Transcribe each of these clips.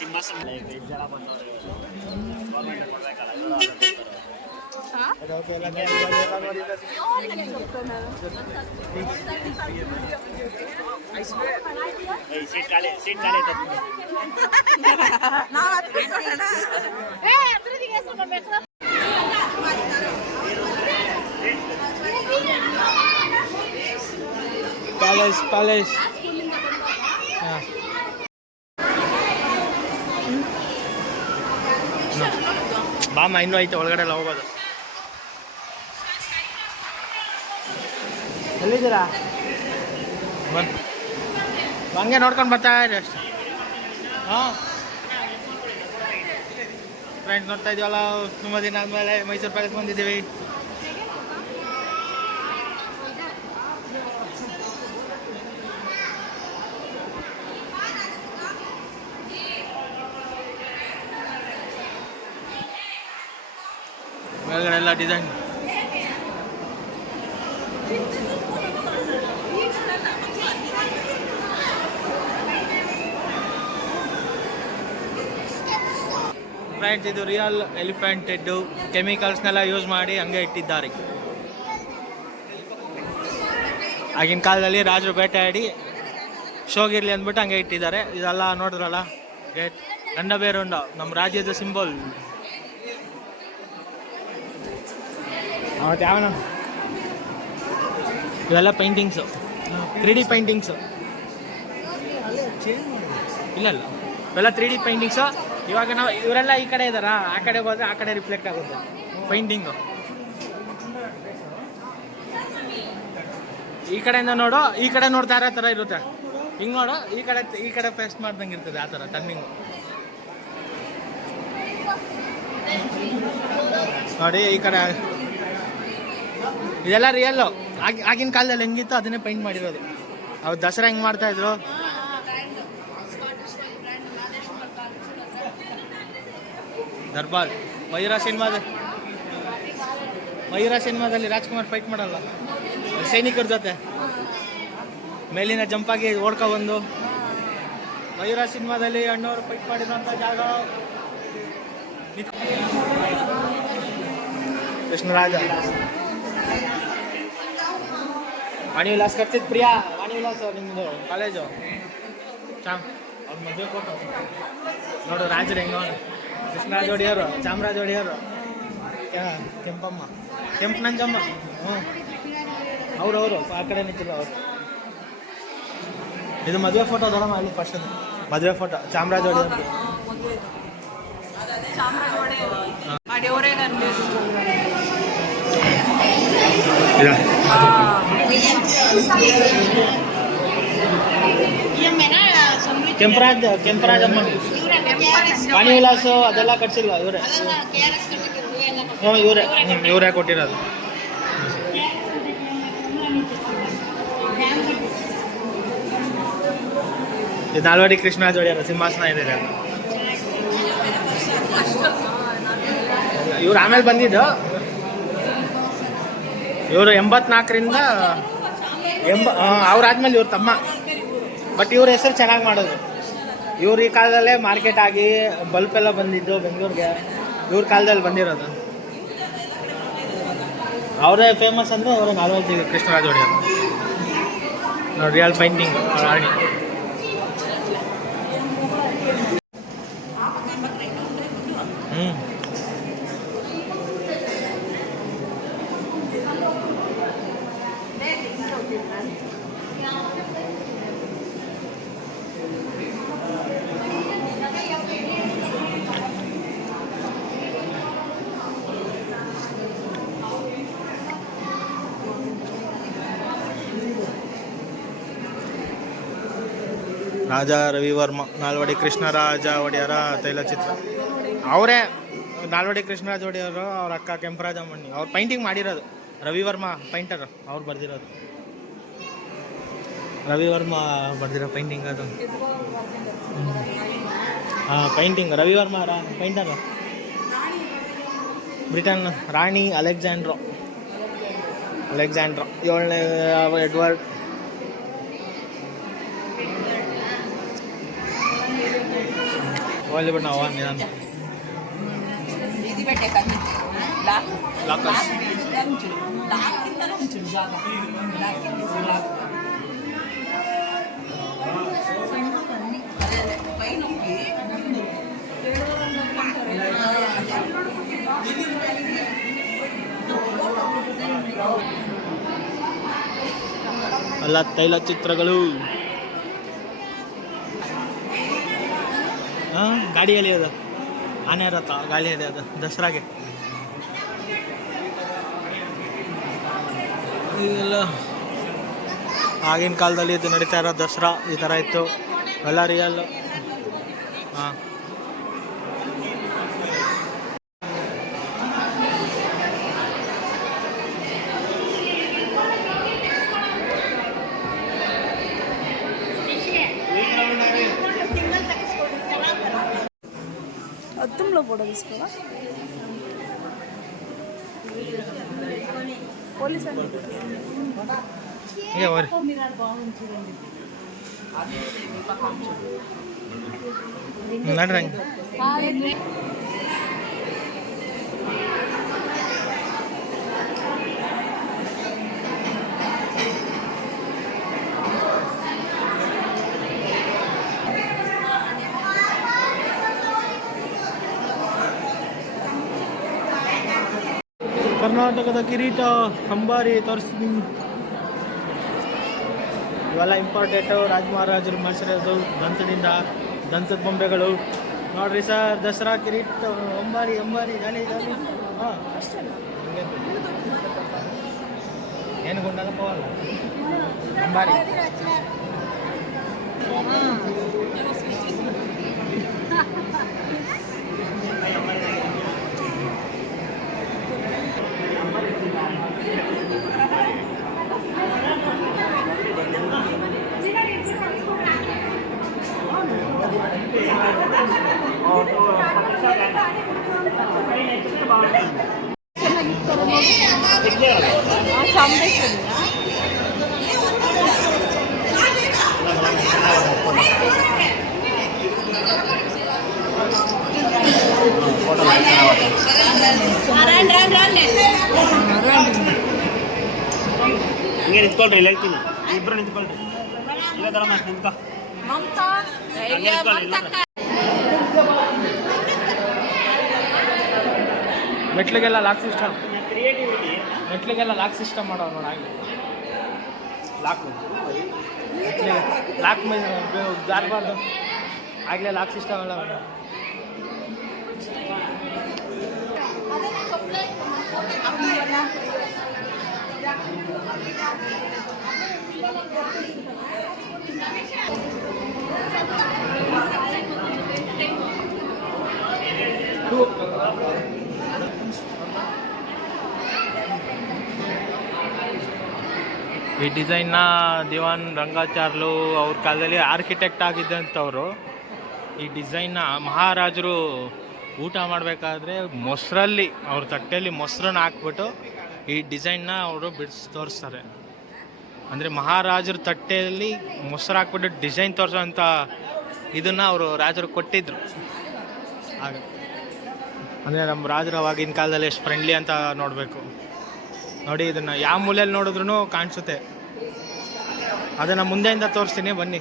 ಸಿಂಹಾಸನ ಜನ ಬಂದವರು ಗೌರ್ಮೆಂಟ್ ಕೊಡ್ಬೇಕಲ್ಲ ಸೀಟ್ ಖಾಲಿ ಪ್ಯಾಲೇಸ್ ಬಾಮ ಇನ್ನೂ ಐತೆ ಒಳಗಡೆ ಎಲ್ಲ ಹೋಗೋದು. ಎಲ್ಲಿದ್ದೀರಾ? ಹಂಗೆ ನೋಡ್ಕೊಂಡು ಬರ್ತಾ ಇರಿ ಅಷ್ಟೇ. ಹಾಂ ಫ್ರೆಂಡ್ಸ್ ನೋಡ್ತಾ ಇದೀವಲ್ಲ, ತುಂಬ ದಿನ ಆದಮೇಲೆ ಮೈಸೂರು ಪ್ಯಾಲೇಸ್ ಬಂದಿದ್ದೀವಿ. ಮೇಲ್ಗಡೆ ಎಲ್ಲ ಡಿಸೈನ್. ಫ್ರೆಂಡ್ಸ್, ಇದು ರಿಯಲ್ ಎಲಿಫೆಂಟ್ ಹೆಡ್ಡು. ಕೆಮಿಕಲ್ಸ್ನೆಲ್ಲ ಯೂಸ್ ಮಾಡಿ ಹಂಗೆ ಇಟ್ಟಿದ್ದಾರೆ. ಆಗಿನ ಕಾಲದಲ್ಲಿ ರಾಜರು ಬೇಟೆಯಾಡಿ ಶೋಗಿರ್ಲಿ ಅಂದ್ಬಿಟ್ಟು ಹಂಗೆ ಇಟ್ಟಿದ್ದಾರೆ. ಇದೆಲ್ಲ ನೋಡಿದ್ರಲ್ಲ, ಗಂಡಬೇರುಂಡ ನಮ್ಮ ರಾಜ್ಯದ ಸಿಂಬಲ್. ಅವತ್ತು ಯಾವನ ಇವೆಲ್ಲ ಪೇಂಟಿಂಗ್ಸು, 3D ಪೇಂಟಿಂಗ್ಸು. ಇಲ್ಲ ಇವೆಲ್ಲ 3D ಪೇಂಟಿಂಗ್ಸು. ಇವಾಗ ನಾವು ಇವರೆಲ್ಲ ಈ ಕಡೆ ಇದ್ದಾರಾ, ಆ ಕಡೆ ಹೋದ್ರೆ ಆ ಕಡೆ ರಿಫ್ಲೆಕ್ಟ್ ಆಗುತ್ತೆ ಪೇಂಟಿಂಗು. ಈ ಕಡೆಯಿಂದ ನೋಡು, ಈ ಕಡೆ ನೋಡ್ತಾ ಇರೋ ಥರ ಇರುತ್ತೆ. ಹಿಂಗೆ ನೋಡು, ಈ ಕಡೆ ಪೇಸ್ಟ್ ಮಾಡ್ದಂಗೆ ಇರ್ತದೆ ಆ ಥರ ಟರ್ನಿಂಗು. ನೋಡಿ ಈ ಕಡೆ ಇದೆಲ್ಲ ರಿಯಲ್ಲು. ಆಗಿನ ಕಾಲದಲ್ಲಿ ಹೆಂಗಿತ್ತು ಅದನ್ನೇ ಪೇಂಟ್ ಮಾಡಿರೋದು. ಅವ್ರು ದಸರಾ ಹೆಂಗೆ ಮಾಡ್ತಾಯಿದ್ರು. ದರ್ಬಾರ್ ಮಯೂರ ಸಿನಿಮಾದಲ್ಲಿ ರಾಜ್ಕುಮಾರ್ ಫೈಟ್ ಮಾಡಲ್ಲ, ಸೈನಿಕರ ಜೊತೆ ಮೇಲಿನ ಜಂಪಾಗಿ ಓಡ್ಕೊಬಂದು. ಮಯೂರ ಸಿನಿಮಾದಲ್ಲಿ ಅಣ್ಣವರು ಫೈಟ್ ಮಾಡಿರೋಂಥ ಜಾಗ ಕೃಷ್ಣರಾಜ. ವಾಣಿ ವಿಲಾಸ್ ಕಟ್ತಿದ್ದು ಪ್ರಿಯಾ, ವಾಣಿ ವಿಲಾಸ್ ನಿಮ್ಮದು ಕಾಲೇಜು. ಅವ್ರ ಮದುವೆ ಕೊಟ್ಟು ನೋಡು ರಾಜರು ಹೆಂಗ. ಕೃಷ್ಣರಾಜ ಒಡೆಯವರು, ಚಾಮರಾಜ ಒಡೆಯವರು, ಕೆಂಪಮ್ಮ, ಕೆಂಪು ನಂಜಮ್ಮ. ಅವರು ಆ ಕಡೆ ನಿಂತಿಲ್ಲ ಅವರು. ಇದು ಮದುವೆ ಫೋಟೋ ನೋಡಮ್ಮ, ಅಲ್ಲಿ ಫಸ್ಟ್ ಅದು ಮದುವೆ ಫೋಟೋ ಚಾಮರಾಜ ಒಡೆಯವರು. ಕೆಂಪರಾಜಮ್ಮ, ವಾಣಿ ವಿಲಾಸು ಅದೆಲ್ಲ ಕಟ್ಸಿಲ್ವ ಇವರೇ? ಇವರೇ ಕೊಟ್ಟಿರೋದು. ಇದು ನಾಲ್ವಡಿ ಕೃಷ್ಣರಾಜ ಒಡೆಯರು ಸಿಂಹಾಸನ ಇದೆ. ಇವ್ರು ಆಮೇಲೆ ಬಂದಿದ್ದು. ಇವರು 84ರಿಂದ ಅವ್ರಾದ್ಮೇಲೆ ಇವ್ರ ತಮ್ಮ. ಬಟ್ ಇವ್ರ ಹೆಸರು ಚೆನ್ನಾಗಿ ಮಾಡೋದು. ಇವ್ರು ಈ ಕಾಲದಲ್ಲೇ ಮಾರ್ಕೆಟ್ ಆಗಿ ಬಲ್ಪ್ ಎಲ್ಲ ಬಂದಿದ್ದು ಬೆಂಗಳೂರಿಗೆ. ಇವ್ರ ಕಾಲದಲ್ಲಿ ಬಂದಿರೋದು. ಅವರೇ ಫೇಮಸ್ ಅಂದರೆ ಅವರೇ ನಾಲ್ವಡಿ ಕೃಷ್ಣರಾಜ ಒಡೆಯರು. ನೋಡಿ ರಿಯಲ್ ಪೇಂಟಿಂಗ್ ರಾಣಿ. ರಾಜ ರವಿವರ್ಮ, ನಾಲ್ವಡಿ ಕೃಷ್ಣರಾಜ ಒಡೆಯರ ತೈಲಚಿತ್ರ. ಅವರೇ ನಾಲ್ವಡಿ ಕೃಷ್ಣರಾಜ ಒಡೆಯರು, ಅವ್ರ ಅಕ್ಕ ಕೆಂಪರಾಜಮ್ಮಣ್ಣಿ. ಅವ್ರು ಪೈಂಟಿಂಗ್ ಮಾಡಿರೋದು. ರವಿವರ್ಮ ಪೈಂಟರ್ ಅವ್ರು ಬರ್ದಿರೋದು. ರವಿವರ್ಮ ಬರ್ದಿರೋ ಪೈಂಟಿಂಗ್ ಅದು. ಪೈಂಟಿಂಗ್ ರವಿವರ್ಮ ಪೈಂಟರು. ಬ್ರಿಟನ್ ರಾಣಿ ಅಲೆಕ್ಸಾಂಡ್ರೋ 7ನೇ ಎಡ್ವರ್ಡ್. ಒಳ್ಳೆ ಬಿಟ್ಟು ನಾವು ನಾನು ఇది పెట్టే కన్నీ లాక్ లాకర్స్ లాక్ కింద నుంచి జాగా లాక్ అదే పైనకి ಎಲ್ಲ ತೈಲ ಚಿತ್ರಗಳು ಗಾಡಿಯಲ್ಲಿ ಅದು ಆನೆ ರಥ ಗಾಳಿಯಲ್ಲಿ ಅದು ದಸರಾಗೆ ಇದೆಲ್ಲ ಆಗಿನ ಕಾಲದಲ್ಲಿ ಇದು ನಡೀತಾ ಇರೋ ದಸರಾ ಈ ಥರ ಇತ್ತು ಎಲ್ಲ ರಿಯಲ್. ಹಾಂ అద్దంలో ఫోటో తీసుకోవా పోలీస్ ఎవరు నడరండి ಕರ್ನಾಟಕದ ಕಿರೀಟ ಅಂಬಾರಿ ತೋರಿಸ್ತೀನಿ. ಇವೆಲ್ಲ ಇಂಪಾರ್ಟೆಂಟು ರಾಜಮಹಾರಾಜರು ಮಾಡಿಸಿರೋದು ದಂತದ ಬೊಂಬೆಗಳು ನೋಡ್ರಿ ಸರ್. ದಸರಾ ಕಿರೀಟ ಅಂಬಾರಿ ಗಾಲಿ ಹಾಂ ಏನು ಗುಂಡಲ್ಲಪ್ಪ ಅಂಬಾರಿ ಹಿಂಗೆ ನಿಂತ್ಕೊಳ್ರಿ, ಇಲ್ಲಿ ಹೇಳ್ತೀನಿ, ಇಬ್ಬರು ನಿಂತ್ಕೊಳ್ರಿ. ಇಲ್ಲ ತರ ನಿಂತ್ಕೊ. ಮೆಟ್ಲಿಗೆಲ್ಲ ಲಾಕ್ ಸಿಸ್ಟಮ್ ಮಾಡೋ ನೋಡಾಗಲಿ ಲಾಕ್ ಜಾರಬಾರ್ದು ಆಗಲೇ ಲಾಕ್ ಸಿಸ್ಟಮ್ ಎಲ್ಲ ಈ ಡಿಸೈನ್ನ ದಿವಾನ್ ರಂಗಾಚಾರ್ಲು ಅವ್ರ ಕಾಲದಲ್ಲಿ ಆರ್ಕಿಟೆಕ್ಟ್ ಆಗಿದ್ದಂಥವ್ರು. ಈ ಡಿಸೈನ್ನ ಮಹಾರಾಜರು ಊಟ ಮಾಡಬೇಕಾದ್ರೆ ಮೊಸರಲ್ಲಿ ಅವ್ರ ತಟ್ಟೆಯಲ್ಲಿ ಮೊಸರನ್ನ ಹಾಕ್ಬಿಟ್ಟು ಈ ಡಿಸೈನ್ನ ಅವರು ತೋರಿಸ್ತಾರೆ. ಅಂದರೆ ಮಹಾರಾಜರ ತಟ್ಟೆಯಲ್ಲಿ ಮೊಸರು ಹಾಕ್ಬಿಟ್ಟು ಡಿಸೈನ್ ತೋರಿಸೋಂಥ ಇದನ್ನು ಅವರು ರಾಜರು ಕೊಟ್ಟಿದ್ರು ಆಗ. ಅಂದರೆ ನಮ್ಮ ರಾಜರು ಅವಾಗಿನ ಕಾಲದಲ್ಲಿ ಎಷ್ಟು ಫ್ರೆಂಡ್ಲಿ ಅಂತ ನೋಡಬೇಕು ನೋಡಿ. ಇದನ್ನು ಯಾವ ಮೂಲೆಯಲ್ಲಿ ನೋಡಿದ್ರೂ ಕಾಣಿಸುತ್ತೆ. ಅದನ್ನು ಮುಂದೆಯಿಂದ ತೋರಿಸ್ತೀನಿ ಬನ್ನಿ.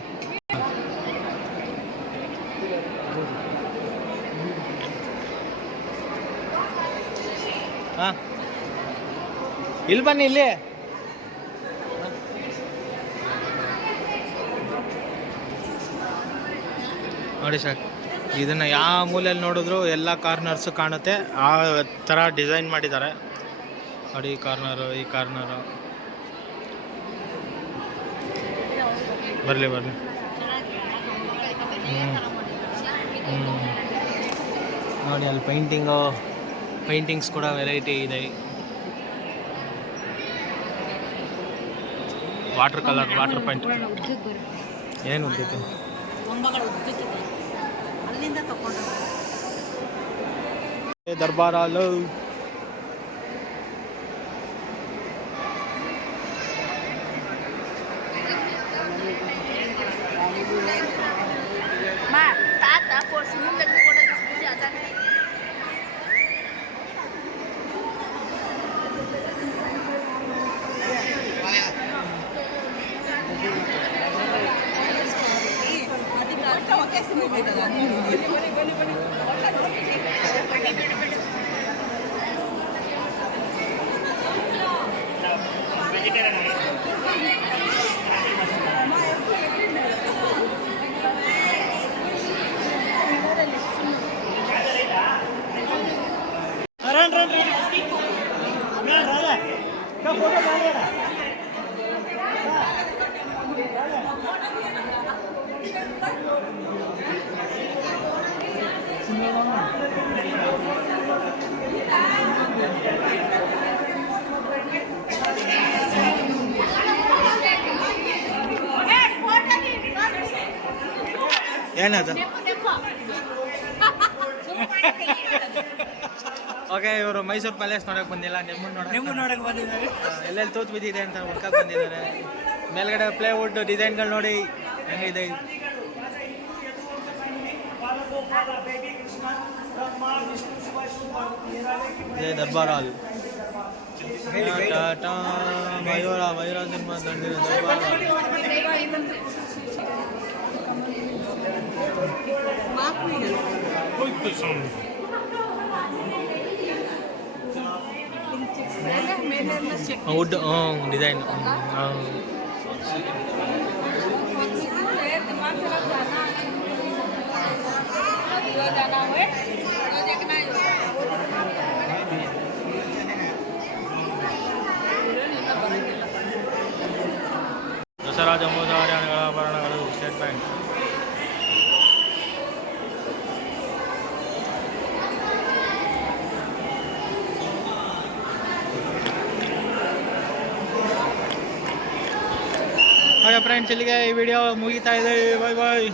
ಹಾಂ ಇಲ್ಲಿ ಬನ್ನಿ, ಇಲ್ಲಿ ನೋಡಿ ಸರ್. ಇದನ್ನು ಯಾವ ಮೂಲೆಯಲ್ಲಿ ನೋಡಿದ್ರು ಎಲ್ಲ ಕಾರ್ನರ್ಸು ಕಾಣುತ್ತೆ. ಆ ಥರ ಡಿಸೈನ್ ಮಾಡಿದ್ದಾರೆ ನೋಡಿ. ಈ ಕಾರ್ನರು ಬರಲಿ ನೋಡಿ. ಅಲ್ಲಿ ಪೈಂಟಿಂಗ್ಸ್ ಕೂಡ ವೆರೈಟಿ ಇದೆ. ವಾಟರ್ ಪೈಂಟ್ ಏನು ಉದ್ದಿತ್ತು ದರ್ಬಾರ್ ಹಾಲು. ತಾತ అది కరెక్ట్ ఒకేస్తుంది కదా రండి రండి రాలే ఫోటో రాలేడా ಏನದು ಓಕೆ ಇವರು ಮೈಸೂರು ಪ್ಯಾಲೇಸ್ ನೋಡಕ್ ಬಂದಿಲ್ಲ ನಿಮ್ಮನ್ನು ನೋಡಕ್ ಬಂದಿದ್ದಾರೆ ಎಲ್ಲೆಲ್ಲಿ ತೂತ್ ಬಿದ್ದಿದೆ ಅಂತ ಹುಡ್ಕಕ್ ಬಂದಿದ್ದಾರೆ ಮೇಲ್ಗಡೆ ಪ್ಲೇವುಡ್ ಡಿಸೈನ್ಗಳು ನೋಡಿ ಹೆಂಗಿದೆ ಇದೇ ದರ್ಬಾರ್ ಹಾಲ್ ಟಾಟಾ ಮಯೂರ ಸಿನಿಮಾ ತಂದಿರೋ ದರ್ಬಾರ್ ಹಾಲ್ ವುಡ್ ಡಿಸೈನ್ ದಸರಾ ಜಂಬೂದ ಹರಿಯಾಣಗಳ ಆಭರಣಗಳು ಸ್ಟೇಟ್ ಬ್ಯಾಂಕ್ ಹಾಗೆ ಫ್ರೆಂಡ್ಸ್ ಇಲ್ಲಿಗೆ ಈ ವಿಡಿಯೋ ಮುಗಿತಾ ಇದೆ ಬಾಯ್ ಬಾಯ್